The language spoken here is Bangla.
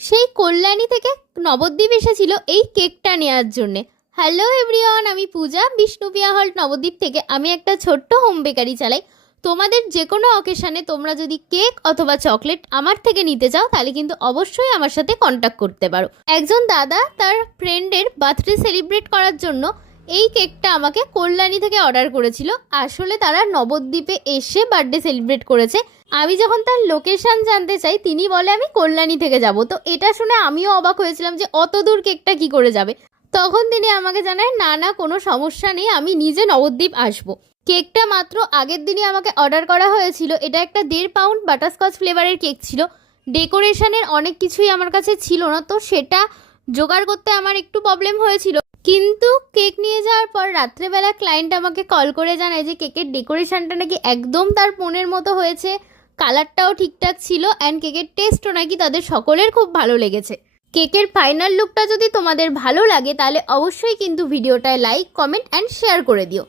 সেই কল্যাণী থেকে নবদ্বীপ এসেছিল এই কেকটা নেওয়ার জন্যে। হ্যালো এভরিওয়ান, আমি পূজা, বিষ্ণুপ্রিয়া হল্ট নবদ্বীপ থেকে। আমি একটা ছোট্ট হোম বেকারি চালাই। তোমাদের যে কোনো অকেশানে তোমরা যদি কেক অথবা চকলেট আমার থেকে নিতে চাও তাহলে কিন্তু অবশ্যই আমার সাথে কন্ট্যাক্ট করতে পারো। একজন দাদা তার ফ্রেন্ডের বার্থডে সেলিব্রেট করার জন্য এই কেকটা আমাকে কল্যাণী থেকে অর্ডার করেছিল। আসলে তারা নবদ্বীপে এসে বার্থডে সেলিব্রেট করেছে। আমি যখন তার লোকেশন জানতে চাই তিনি বলে আমি কল্যাণী থেকে যাব। তো এটা শুনে আমিও অবাক হয়েছিলাম যে অত দূর কেকটা কি করে যাবে। তখন তিনি আমাকে জানায় না কোনো সমস্যা নেই, আমি নিজে নবদ্বীপ আসবো। কেকটা মাত্র আগের দিনই আমাকে অর্ডার করা হয়েছিল। এটা একটা 1.5 পাউন্ড বাটারস্কচ ফ্লেভারের কেক ছিল। ডেকোরেশনের অনেক কিছুই আমার কাছে ছিল না, তো সেটা জোগাড় করতে আমার একটু প্রবলেম হয়েছিল। কিন্তু কেক নিয়ে যাওয়ার পর রাত্রেবেলা ক্লায়েন্ট আমাকে কল করে জানায় যে কেকের ডেকোরেশনটা নাকি একদম তার মনের মতো হয়েছে, কালারটাও ঠিকঠাক ছিল, অ্যান্ড কেকের টেস্টও নাকি তাদের সকলের খুব ভালো লেগেছে। কেকের ফাইনাল লুকটা যদি তোমাদের ভালো লাগে তাহলে অবশ্যই কিন্তু ভিডিওটায় লাইক, কমেন্ট অ্যান্ড শেয়ার করে দিও।